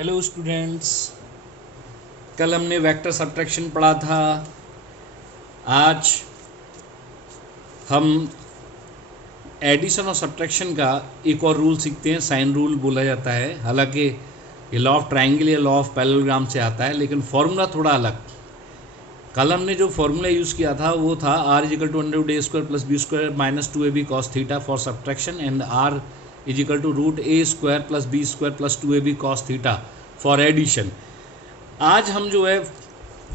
Hello students, कल हमने vector subtraction पढ़ा था। आज हम एडिशन और सबट्रैक्शन का एक और रूल सीखते हैं। साइन रूल बोला जाता है। हालांकि ये लॉ ऑफ ट्रायंगल या लॉ ऑफ पैरेललोग्राम से आता है, लेकिन फॉर्मूला थोड़ा अलग। कल हमने जो फॉर्मूला यूज़ किया था वो था r is equal to under a square plus b square minus 2ab cos theta for subtraction and r is equal to root a square plus b square plus 2ab cos theta for addition. आज हम जो है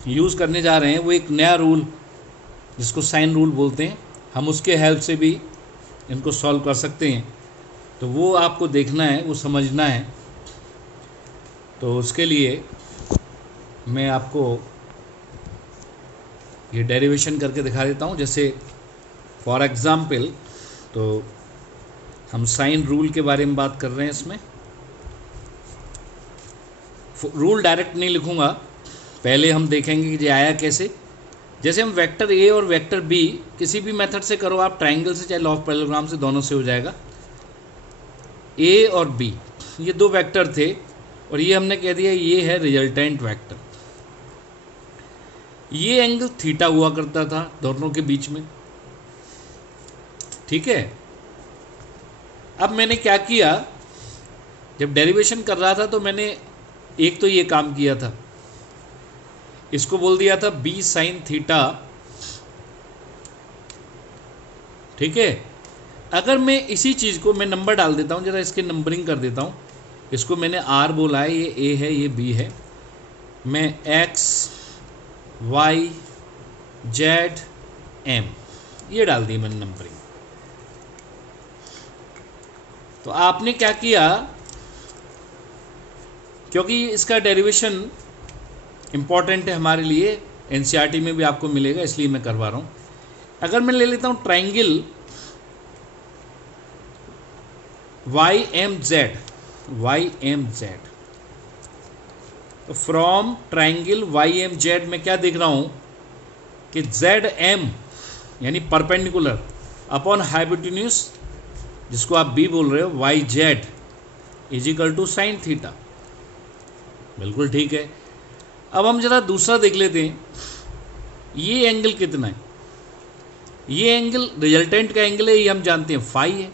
use करने जा रहे हैं वो एक नया रूल जिसको साइन रूल बोलते हैं। हम उसके हेल्प से भी इनको सॉल्व कर सकते हैं, तो वो आपको देखना है, वो समझना है। तो उसके लिए मैं आपको ये डेरिवेशन करके दिखा देता हूँ। जैसे फॉर एग्ज़ाम्पल, तो हम साइन रूल के बारे में बात कर रहे हैं। इसमें रूल डायरेक्ट नहीं लिखूँगा, पहले हम देखेंगे कि ये आया कैसे। जैसे हम वेक्टर ए और वेक्टर बी किसी भी मेथड से करो आप, ट्रायंगल से चाहे लॉ ऑफ पैरेललोग्राम से, दोनों से हो जाएगा। ए और बी ये दो वेक्टर थे और ये हमने कह दिया ये है रिजल्टेंट वेक्टर। ये एंगल थीटा हुआ करता था दोनों के बीच में, ठीक है। अब मैंने क्या किया, जब डेरिवेशन कर रहा था तो मैंने एक तो ये काम किया था, इसको बोल दिया था b साइन थीटा, ठीक है। अगर मैं इसी चीज़ को मैं नंबर डाल देता हूँ, जरा इसके नंबरिंग कर देता हूँ। इसको मैंने r बोला है, ये a है, ये b है। मैं x y z m ये डाल दी मैंने नंबरिंग। तो आपने क्या किया, क्योंकि इसका डेरिवेशन इम्पॉर्टेंट है हमारे लिए, एनसीईआरटी में भी आपको मिलेगा, इसलिए मैं करवा रहा हूँ। अगर मैं ले लेता हूँ ट्रायंगल YMZ, तो फ्रॉम ट्रायंगल YMZ में क्या देख रहा हूँ कि ZM यानी परपेंडिकुलर अपॉन हाइपोटेन्यूज, जिसको आप B बोल रहे हो, YZ is equal to sine theta. बिल्कुल ठीक है। अब हम जरा दूसरा देख लेते हैं, ये एंगल कितना है। ये एंगल रिजल्टेंट का एंगल है, ये हम जानते हैं फाई है।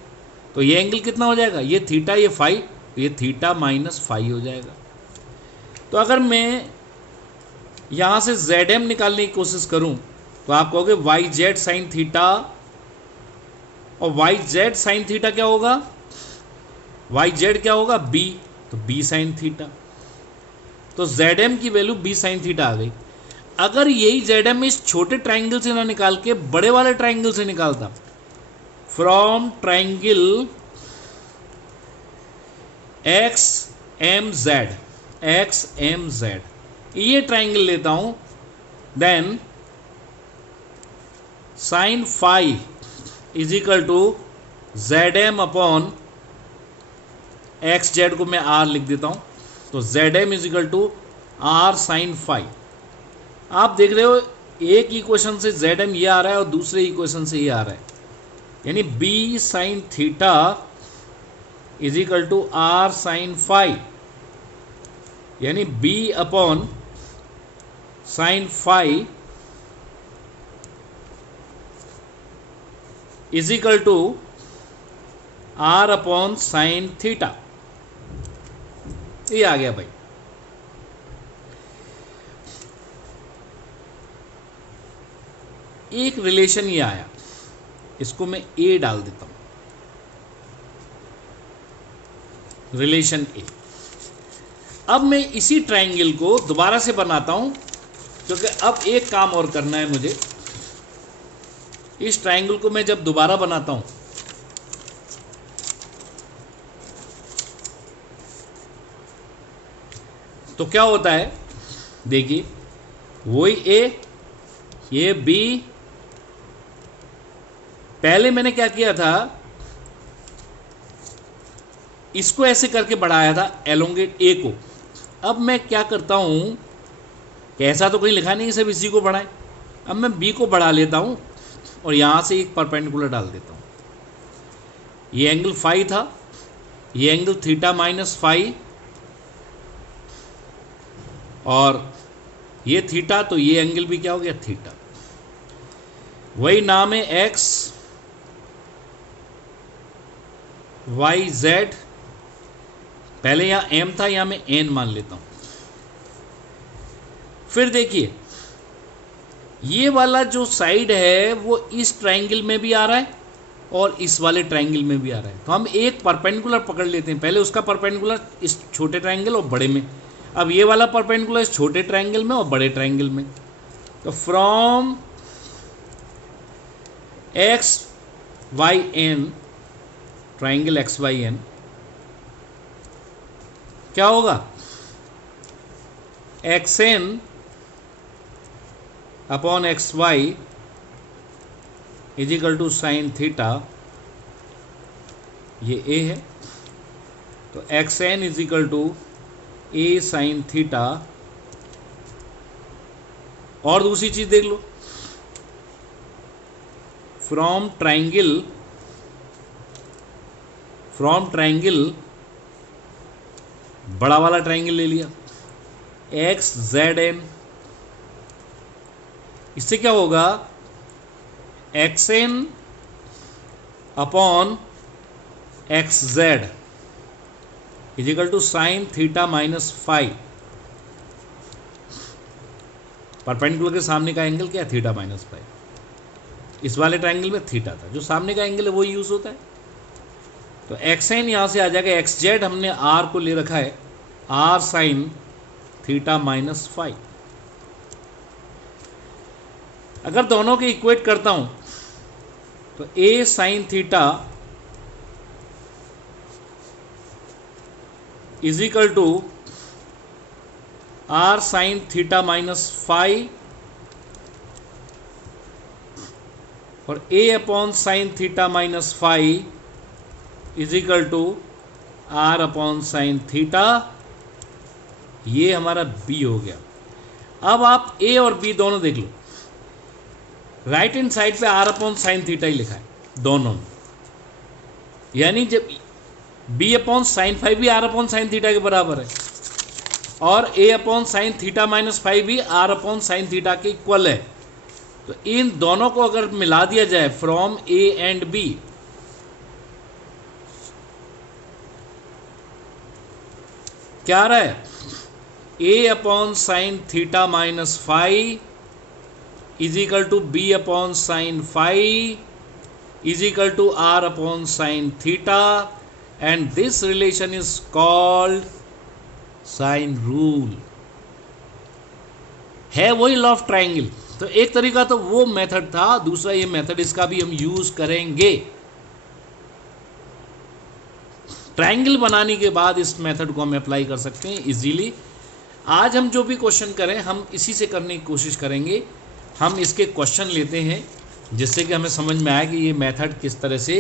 तो ये एंगल कितना हो जाएगा, ये थीटा, ये फाई, तो ये थीटा माइनस फाई हो जाएगा। तो अगर मैं यहाँ से ZM निकालने की कोशिश करूँ तो आप कहोगे YZ साइन थीटा, और YZ साइन थीटा क्या होगा, YZ क्या होगा B, तो B साइन थीटा। तो ZM की वैल्यू B साइन थीटा आ गई। अगर यही ZM इस छोटे ट्रायंगल से ना निकाल के बड़े वाले ट्रायंगल से निकालता, फ्रॉम ट्रायंगल XMZ, ये ट्रायंगल लेता हूं, then sine phi is equal to ZM upon XZ को मैं R लिख देता हूं। तो ZM is equal to R sine phi. आप देख रहे हो एक इक्वेशन से ZM ये आ रहा है और दूसरे इक्वेशन से ये आ रहा है, यानी B sine theta is equal to R sine phi, यानी B upon sine phi is equal to R upon sine theta. ये आ गया भाई। एक रिलेशन ये आया, इसको मैं A डाल देता हूं, रिलेशन A। अब मैं इसी ट्रायंगल को दोबारा से बनाता हूं, क्योंकि अब एक काम और करना है मुझे। इस ट्रायंगल को मैं जब दोबारा बनाता हूं तो क्या होता है, देखिए वही A, ये B। पहले मैंने क्या किया था, इसको ऐसे करके बढ़ाया था एलोंगेट A को। अब मैं क्या करता हूं कि ऐसा तो कहीं लिखा नहीं है, सिर्फ इसी को बढ़ाएं। अब मैं B को बढ़ा लेता हूं और यहां से एक परपेंडिकुलर डाल देता हूं। ये एंगल फाई था, ये एंगल थीटा माइनस फाई, और ये थीटा, तो ये एंगल भी क्या हो गया, थीटा। वही नाम है एक्स वाई जेड, पहले यहां एम था, यहां मैं एन मान लेता हूं। फिर देखिए ये वाला जो साइड है वो इस ट्रायंगल में भी आ रहा है और इस वाले ट्रायंगल में भी आ रहा है, तो हम एक परपेंडिकुलर पकड़ लेते हैं, पहले उसका परपेंडिकुलर इस छोटे ट्रायंगल और बड़े में, अब ये वाला परपेंडिकुलर इस छोटे ट्रायंगल में और बड़े ट्रायंगल में। तो from x y n, triangle x y n, क्या होगा, x n upon x y is equal to sine theta, ये ए है, तो x n is equal to a sine theta. और दूसरी चीज देख लो, फ्रॉम ट्रायंगल बड़ा वाला ट्रायंगल ले लिया, एक्स जेड एन, इससे क्या होगा, x n upon x z is equal to sine theta minus five. Perpendicular के सामने का एंगल क्या है, थीटा माइनस फाइव। इस वाले ट्रायंगल में थीटा था, जो सामने का एंगल है वही यूज होता है। तो एक्स एन यहां से आ जाएगा, एक्स जेड हमने आर को ले रखा है, R sine theta minus five. अगर दोनों के इक्वेट करता हूं तो A sine theta is equal to R sine theta minus five और A upon sine theta minus five is equal to R upon sine theta, ये हमारा बी हो गया। अब आप ए और बी दोनों देख लो, राइट हैंड साइड पे आर अपॉन साइन थीटा ही लिखा है दोनों में, यानी जब बी अपॉन साइन फाइव भी आर अपॉन साइन थीटा के बराबर है और A upon sine theta minus five भी आर अपॉन साइन थीटा के इक्वल है। तो इन दोनों को अगर मिला दिया जाए फ्रॉम ए एंड बी, क्या आ रहा है, A upon sine theta minus five is equal to b upon sin phi is equal to r upon sin theta, and this relation is called sine rule। है वही law of triangle. तो एक तरीका तो वो मेथड था, दूसरा ये मेथड, इसका भी हम यूज करेंगे। ट्रायंगल बनाने के बाद इस मेथड को हम अप्लाई कर सकते हैं इजीली। आज हम जो भी क्वेश्चन करें हम इसी से करने की कोशिश करेंगे। हम इसके क्वेश्चन लेते हैं जिससे कि हमें समझ में आए कि ये मेथड किस तरह से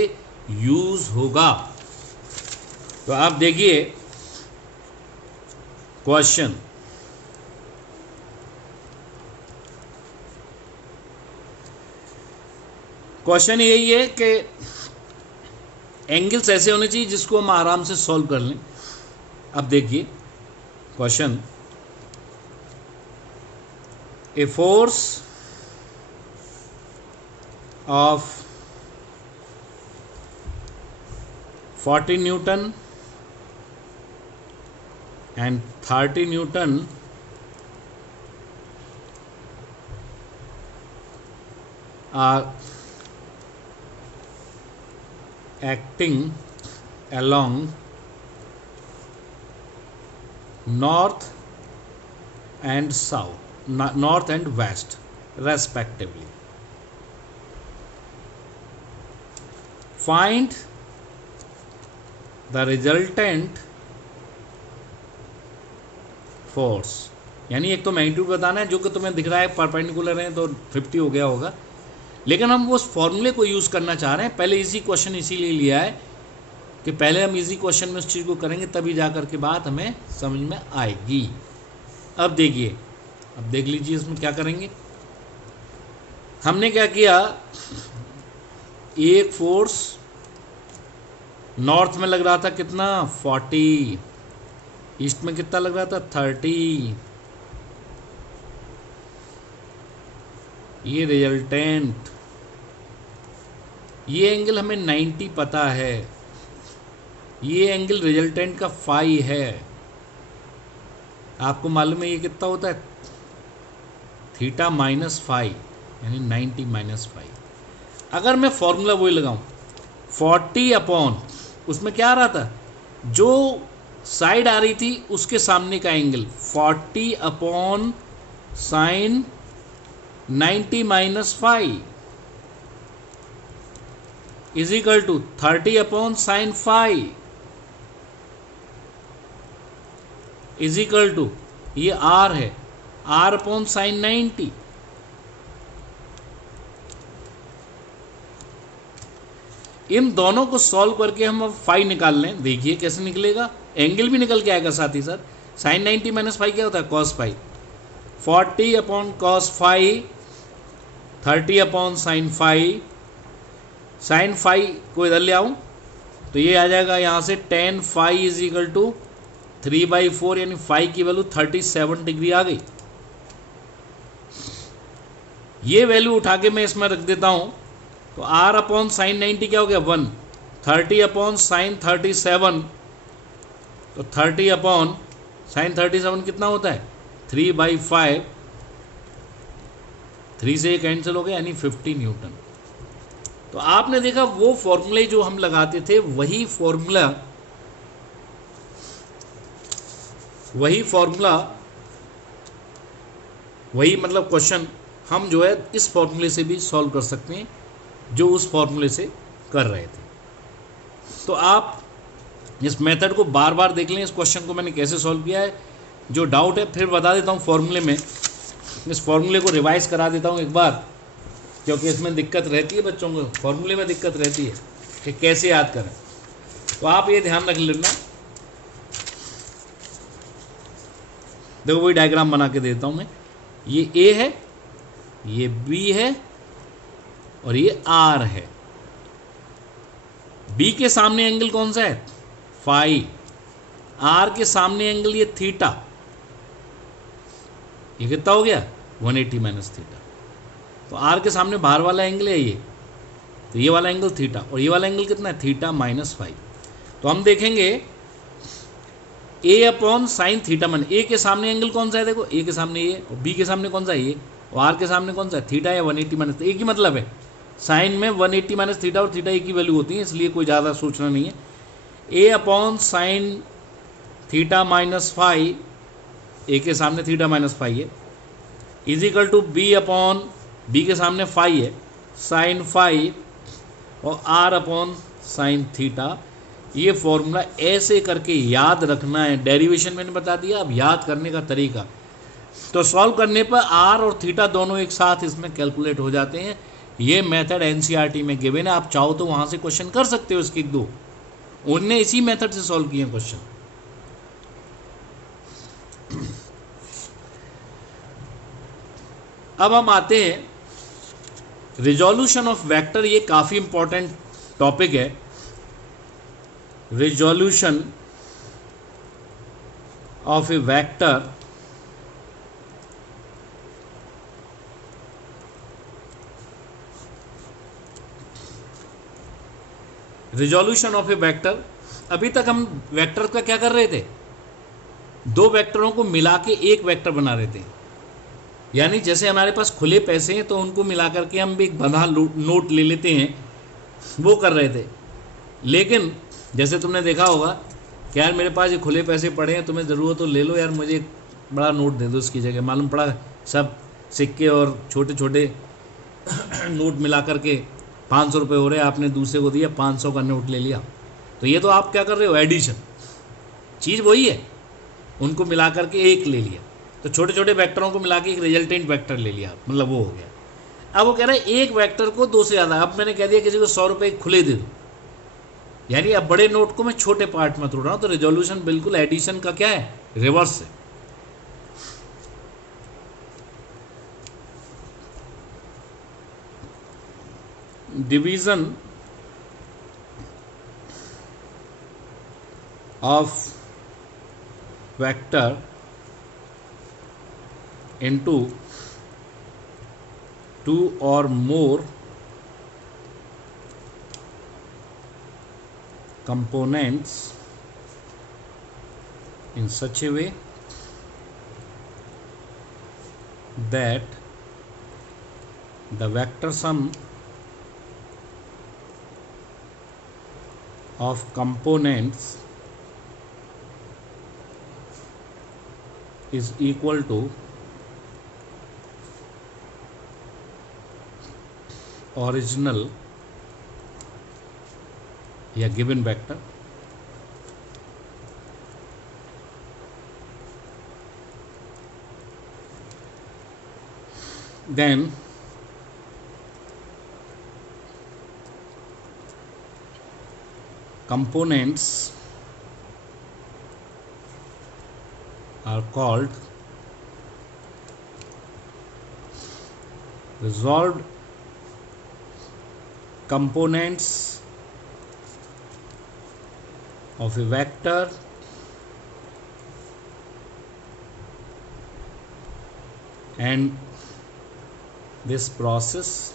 यूज होगा। तो आप देखिए क्वेश्चन, क्वेश्चन यही है कि एंगल्स ऐसे होने चाहिए जिसको हम आराम से सॉल्व कर लें। अब देखिए question, a force of 40 Newton and 30 Newton are acting along north and south, north and west respectively. Find the resultant force, यानी एक तो मैग्नीट्यूड बताना है जो कि तुम्हें दिख रहा है परपेंडिकुलर है तो 50 हो गया होगा, लेकिन हम वो उस फॉर्मूले को यूज़ करना चाह रहे हैं। पहले इजी क्वेश्चन इसीलिए लिया है कि पहले हम इजी क्वेश्चन में उस चीज़ को करेंगे तभी जा कर के बात हमें समझ में आएगी। अब देखिए, अब देख लीजिए इसमें क्या करेंगे। हमने क्या किया, एक फोर्स नॉर्थ में लग रहा था कितना 40, ईस्ट में कितना लग रहा था 30, ये रिजल्टेंट, ये एंगल हमें 90 पता है, ये एंगल रिजल्टेंट का फाई है। आपको मालूम है ये कितना होता है, थीटा माइनस फाई, यानी 90 माइनस फाई। अगर मैं फॉर्मूला वही लगाऊं 40 अपॉन, उसमें क्या आ रहा था, जो साइड आ रही थी उसके सामने का angle 40 upon sine 90 minus phi is equal to 30 upon sine phi is equal to, ये आर है, आर अपॉन साइन 90। इन दोनों को सॉल्व करके हम अब फाई निकाल लें, देखिए कैसे निकलेगा, एंगल भी निकल के आएगा साथ ही साथ। साइन 90 माइनस फाई क्या होता है, cos phi. 40 upon cos phi, 30 upon sine phi, sine phi को इधर ले आऊं तो ये आ जाएगा यहाँ से tan phi is equal to 3/4, यानी फाई की वैल्यू 37 डिग्री आ गई। ये वैल्यू उठा के मैं इसमें रख देता हूं तो r अपॉन साइन 90 क्या हो गया 1, 30 अपॉन साइन 37, तो 30 अपॉन साइन 37 कितना होता है 3/5, 3 से कैंसिल हो गया यानी 50 न्यूटन। तो आपने देखा वो फॉर्मूले जो हम लगाते थे वही फॉर्मूला वही मतलब क्वेश्चन हम जो है इस फॉर्मूले से भी सॉल्व कर सकते हैं जो उस फॉर्मूले से कर रहे थे। तो आप इस मेथड को बार बार देख लें, इस क्वेश्चन को मैंने कैसे सॉल्व किया है। जो डाउट है फिर बता देता हूँ फॉर्मूले में, इस फॉर्मूले को रिवाइज करा देता हूँ एक बार, क्योंकि इसमें दिक्कत रहती है बच्चों को, फॉर्मूले में दिक्कत रहती है कि कैसे याद करें। तो आप ये ध्यान रख लेना। देखो वही डायग्राम बना के देता हूँ मैं, ये ए है, ये बी है और ये आर है। बी के सामने एंगल कौन सा है फाई, आर के सामने एंगल ये थीटा, ये कितना हो गया 180 माइनस थीटा। तो आर के सामने बाहर वाला एंगल है ये, तो ये वाला एंगल थीटा और ये वाला एंगल कितना है थीटा माइनस फाइव। तो हम देखेंगे ए अपॉन साइन थीटा मन, ए के सामने एंगल कौन सा है, देखो ए के सामने ये और बी के सामने कौन सा है ये और आर के सामने कौन सा है थीटा या 180 माइनस, एक ही मतलब है साइन में 180 माइनस थीटा और थीटा एक ही वैल्यू होती है, इसलिए कोई ज़्यादा सोचना नहीं है। A upon sine theta minus five, A के सामने थीटा माइनस फाइव है, is equal to B upon, B के सामने फाइव है साइन फाइव और आर अपॉन साइन थीटा। ये फॉर्मूला ऐसे करके याद रखना है, डेरिवेशन मैंने बता दिया, अब याद करने का तरीका। तो सॉल्व करने पर आर और थीटा दोनों एक साथ इसमें कैलकुलेट हो जाते हैं। ये मेथड एनसीईआरटी में गिवन है, आप चाहो तो वहाँ से क्वेश्चन कर सकते हो इसके एक दो, उनने इसी मेथड से सॉल्व किए क्वेश्चन। अब हम आते हैं रिजोल्यूशन ऑफ वेक्टर, ये काफ़ी इंपॉर्टेंट टॉपिक है। Resolution of A vector resolution of A vector, अभी तक हम वेक्टर का क्या कर रहे थे, दो वेक्टरों को मिला के एक वेक्टर बना रहे थे। यानी जैसे हमारे पास खुले पैसे हैं तो उनको मिला करके हम भी एक बंधा नोट ले लेते हैं, वो कर रहे थे। लेकिन जैसे तुमने देखा होगा कि यार मेरे पास ये खुले पैसे पड़े हैं, तुम्हें ज़रूरत तो ले लो यार, मुझे एक बड़ा नोट दे दो इसकी जगह। मालूम पड़ा सब सिक्के और छोटे छोटे नोट मिला करके 500 रुपये हो रहे हैं, आपने दूसरे को दिया 500 का नोट ले लिया। तो ये तो आप क्या कर रहे हो, एडिशन, चीज़ वही है, उनको मिला करके एक ले लिया। तो छोटे छोटे वेक्टरों को मिला के एक रिजल्टेंट वेक्टर ले लिया, मतलब वो हो गया। अब वो कह रहा है एक वेक्टर को दो से ज़्यादा, अब मैंने कह दिया किसी को 100 रुपये खुले दे दो, यानी अब बड़े नोट को मैं छोटे पार्ट में तोड़ रहा हूँ। तो रिजोल्यूशन बिल्कुल एडिशन का क्या है, रिवर्स है। Division of vector into two or more components in such a way that the vector sum of components is equal to original या given vector then components are called resolved components of a vector and this process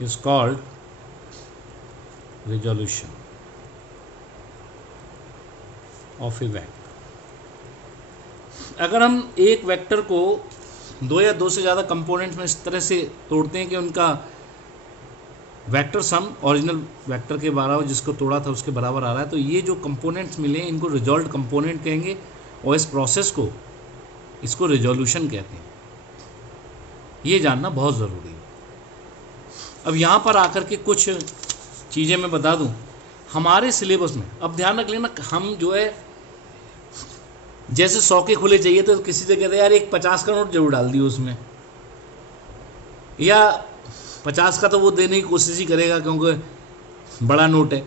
is called resolution of a vector. अगर हम एक vector को दो या दो से ज़्यादा कंपोनेंट्स में इस तरह से तोड़ते हैं कि उनका वेक्टर सम ओरिजिनल वेक्टर के बराबर जिसको तोड़ा था उसके बराबर आ रहा है, तो ये जो कंपोनेंट्स मिले हैं इनको रिजॉल्व कंपोनेंट कहेंगे और इस प्रोसेस को इसको रिजोल्यूशन कहते हैं। ये जानना बहुत ज़रूरी है। अब यहाँ पर आकर के कुछ चीज़ें मैं बता दूँ हमारे सिलेबस में। अब ध्यान रख लेना, हम जो है जैसे 100 के खुले चाहिए तो किसी से कहते हैं यार एक 50 का नोट जरूर डाल दियो उसमें, या 50 का तो वो देने की कोशिश ही करेगा क्योंकि बड़ा नोट है,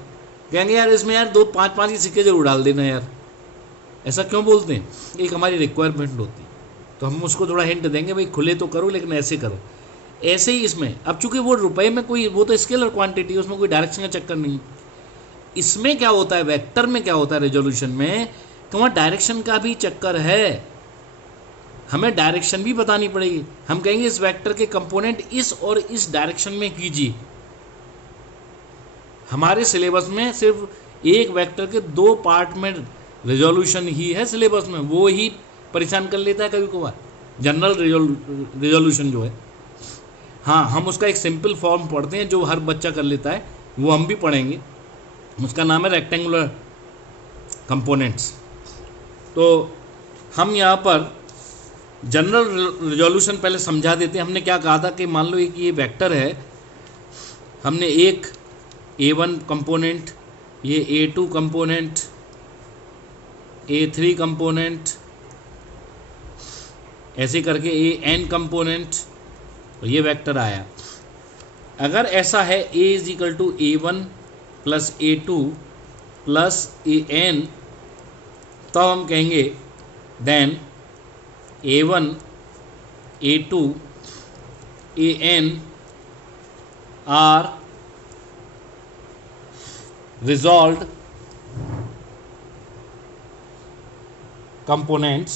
कहेंगे यार इसमें यार 2 5 के सिक्के जरूर डाल देना यार। ऐसा क्यों बोलते हैं? एक हमारी रिक्वायरमेंट होती है, तो हम उसको थोड़ा हिंट देंगे भाई खुले तो करो लेकिन ऐसे करो। ऐसे ही इसमें, अब चूंकि वो रुपए में कोई, वो तो स्केलर क्वांटिटी है, उसमें कोई डायरेक्शन का चक्कर नहीं। इसमें क्या होता है, वेक्टर में क्या होता है, रेजोल्यूशन में तो वहाँ डायरेक्शन का भी चक्कर है, हमें डायरेक्शन भी बतानी पड़ेगी। हम कहेंगे इस वेक्टर के कंपोनेंट इस और इस डायरेक्शन में कीजिए। हमारे सिलेबस में सिर्फ एक वेक्टर के 2 पार्ट में रेजोल्यूशन ही है सिलेबस में, वो ही परेशान कर लेता है कभी कभार, जनरल रेजोल्यूशन जो है। हाँ, हम उसका एक सिंपल फॉर्म पढ़ते हैं जो हर बच्चा कर लेता है, वो हम भी पढ़ेंगे, उसका नाम है रेक्टेंगुलर कंपोनेंट्स। तो हम यहाँ पर जनरल रिजोल्यूशन पहले समझा देते हैं। हमने क्या कहा था कि मान लो एक ये वेक्टर है, हमने एक A1 कंपोनेंट, ये A2 कंपोनेंट, A3 कंपोनेंट, ऐसे करके AN कंपोनेंट, तो ये वेक्टर आया। अगर ऐसा है A = A1 + A2 + AN, तो हम कहेंगे then A1 A2 AN are resolved components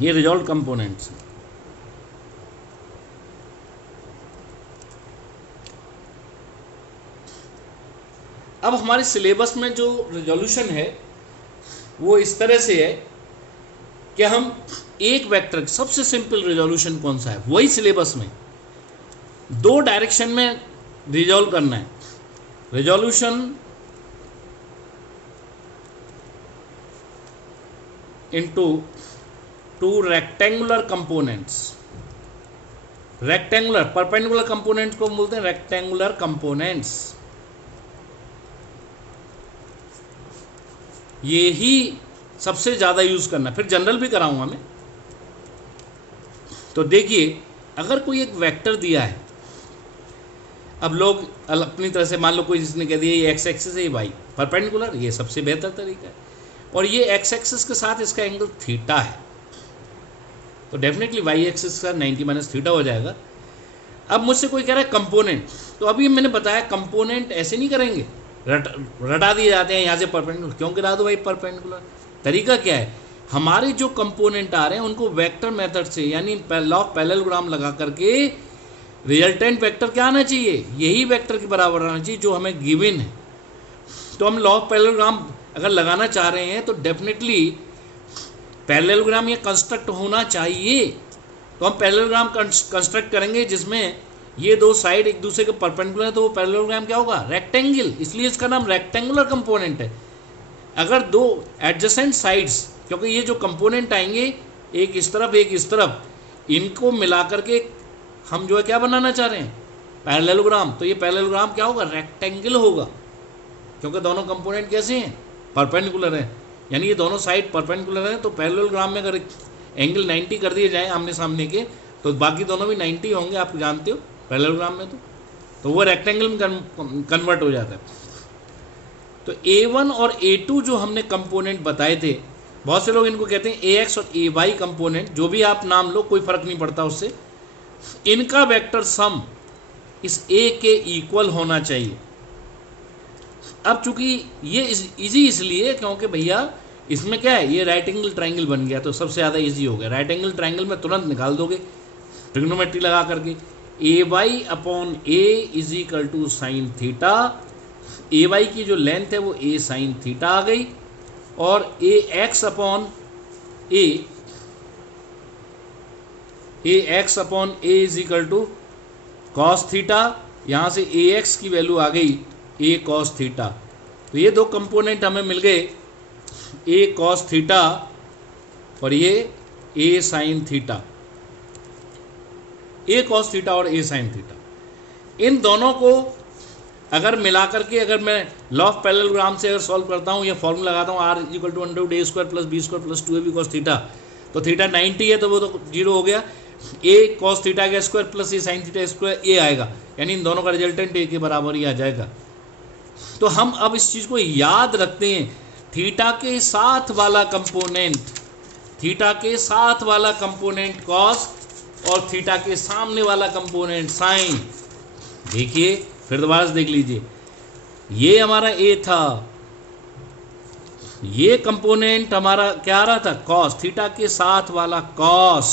ये रिजॉल्व कंपोनेंट्स। अब हमारे सिलेबस में जो रिजोल्यूशन है वो इस तरह से है कि हम एक वेक्टर, सबसे सिंपल रिजोल्यूशन कौन सा है, वही सिलेबस में 2 डायरेक्शन में रिजॉल्व करना है। Resolution into 2 rectangular components. Rectangular, perpendicular components को बोलते हैं रेक्टेंगुलर कंपोनेंट्स। ये ही सबसे ज़्यादा यूज़ करना, फिर जनरल भी कराऊंगा मैं। तो देखिए, अगर कोई एक वेक्टर दिया है, अब लोग अपनी तरह से मान लो कोई जिसने कह दिया ये एक्स एक्सिस है, ये वाई परपेंडिकुलर, ये सबसे बेहतर तरीका है, और ये एक्स एक्सिस के साथ इसका एंगल थीटा है, तो डेफिनेटली वाई एक्सिस का 90 - थीटा हो जाएगा। अब मुझसे कोई कह रहा है कंपोनेंट, तो अभी मैंने बताया कंपोनेंट ऐसे नहीं करेंगे, रटा दिए जाते हैं यहाँ से परपेंडिकुलर। क्यों गिरा दो भाई परपेंडिकुलर? तरीका क्या है, हमारे जो कंपोनेंट आ रहे हैं उनको वेक्टर मेथड से यानी लॉ ऑफ पैरेललोग्राम लगा करके रिजल्टेंट वेक्टर क्या आना चाहिए, यही वेक्टर के बराबर आना चाहिए जो हमें गिवन है। तो हम लॉ ऑफ पैरेललोग्राम अगर लगाना चाह रहे हैं तो डेफिनेटली पैरेललोग्राम ये कंस्ट्रक्ट होना चाहिए। तो हम पैरेललोग्राम कंस्ट्रक्ट करेंगे जिसमें ये दो साइड एक दूसरे के परपेंडिकुलर है, तो वो पैरेललोग्राम क्या होगा, रेक्टेंगल, इसलिए इसका नाम रेक्टेंगुलर कंपोनेंट है। अगर दो एडजेसेंट साइड्स, क्योंकि ये जो कंपोनेंट आएंगे एक इस तरफ एक इस तरफ, इनको मिला करके हम जो है क्या बनाना चाह रहे हैं, पैरेललोग्राम। तो ये पैरेललोग्राम क्या होगा, रेक्टेंगल होगा, क्योंकि दोनों कंपोनेंट कैसे हैं, परपेंडिकुलर हैं, यानी ये दोनों साइड परपेंडिकुलर हैं। तो पैरेललोग्राम में अगर एंगल 90 कर दिए जाए आमने सामने के, तो बाकी दोनों भी 90 होंगे, आप जानते हो पैरेललोग्राम में। तो वो रेक्टेंगल में कन्वर्ट हो जाता है। तो A1 और A2 जो हमने कंपोनेंट बताए थे, बहुत से लोग इनको कहते हैं AX और AY कंपोनेंट, जो भी आप नाम लो कोई फर्क नहीं पड़ता उससे, इनका वेक्टर सम इस A के इक्वल होना चाहिए। अब चूंकि ये इजी इसलिए क्योंकि भैया इसमें क्या है, ये राइट एंगल ट्रायंगल बन गया, तो सबसे ज़्यादा इजी हो गया। राइट एंगल ट्रायंगल में तुरंत निकाल दोगे ट्रिग्नोमेट्री लगा करके। AY upon A is equal to sine theta, AY की जो लेंथ है वो A साइन थीटा आ गई, और AX upon A is equal to cos theta, यहाँ से AX की वैल्यू आ गई A कॉस थीटा। तो ये दो कंपोनेंट हमें मिल गए, A कॉस थीटा और ये A sine theta, A cos theta और A साइन थीटा। इन दोनों को अगर मिला करके अगर मैं लॉ ऑफ पैरेललोग्राम से अगर सॉल्व करता हूँ या फॉर्मूला लगाता हूँ R equal to under root A square plus B square plus 2AB cos theta, तो थीटा 90 है तो वो तो 0 हो गया। A कॉस थीटा का square plus A sine theta square A आएगा, यानी इन दोनों का रिजल्टेंट A के बराबर ही आ जाएगा। तो हम अब इस चीज़ को याद रखते हैं, थीटा के साथ वाला कंपोनेंट, थीटा के साथ वाला कंपोनेंट कॉस और थीटा के सामने वाला कंपोनेंट साइन। देखिए फिर दोबारा से देख लीजिए, ये हमारा A था, ये कंपोनेंट हमारा क्या आ रहा था, कॉस, थीटा के साथ वाला कॉस,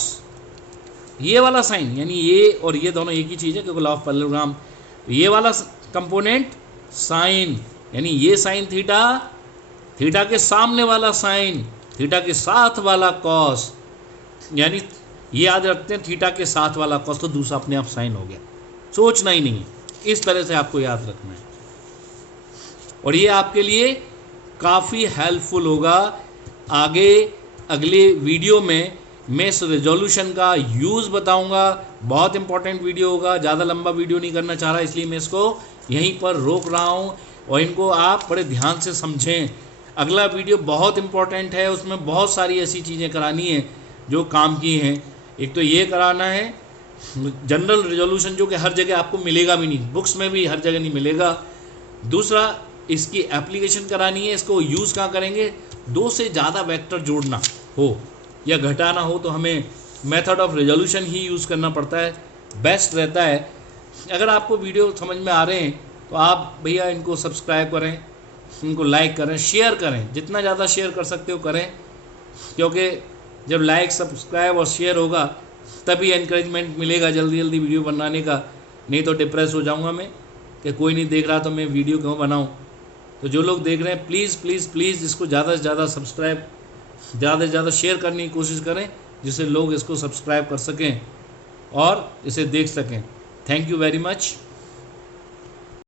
ये वाला साइन, यानी ये और ये दोनों एक ही चीज़ है क्योंकि लॉ ऑफ पैरेललोग्राम। ये वाला कंपोनेंट साइन, यानी ये साइन थीटा, थीटा के सामने वाला साइन, थीटा के साथ वाला कॉस, यानी ये याद रखते हैं थीटा के साथ वाला कॉस, तो दूसरा अपने आप साइन हो गया, सोचना ही नहीं है। इस तरह से आपको याद रखना है और ये आपके लिए काफ़ी हेल्पफुल होगा। आगे अगले वीडियो में मैं इस रेजोल्यूशन का यूज़ बताऊंगा, बहुत इंपॉर्टेंट वीडियो होगा, ज़्यादा लंबा वीडियो नहीं करना चाह रहा, इसलिए मैं इसको यहीं पर रोक रहा हूं और इनको आप बड़े ध्यान से समझें। अगला वीडियो बहुत इंपॉर्टेंट है, उसमें बहुत सारी ऐसी चीज़ें करानी हैं जो काम की हैं। एक तो ये कराना है जनरल रेजोल्यूशन, जो कि हर जगह आपको मिलेगा भी नहीं, बुक्स में भी हर जगह नहीं मिलेगा। दूसरा इसकी एप्लीकेशन करानी है, इसको यूज़ कहाँ करेंगे, दो से ज़्यादा वेक्टर जोड़ना हो या घटाना हो तो हमें method of resolution he use करना पड़ता है, बेस्ट रहता है। अगर आपको वीडियो समझ में आ रहे हैं तो आप भैया इनको सब्सक्राइब करें, इनको लाइक करें, शेयर करें, जितना ज़्यादा शेयर कर सकते हो करें, क्योंकि जब लाइक सब्सक्राइब और शेयर होगा तभी एनकरेजमेंट मिलेगा जल्दी जल्दी वीडियो बनाने का, नहीं तो डिप्रेस हो जाऊंगा मैं कि कोई नहीं देख रहा तो मैं वीडियो क्यों बनाऊं। तो जो लोग देख रहे हैं प्लीज़ प्लीज़ प्लीज़ इसको ज़्यादा से ज़्यादा सब्सक्राइब, ज़्यादा से ज़्यादा शेयर करने की कोशिश करें, जिससे लोग इसको सब्सक्राइब कर सकें और इसे देख सकें। Thank you very much.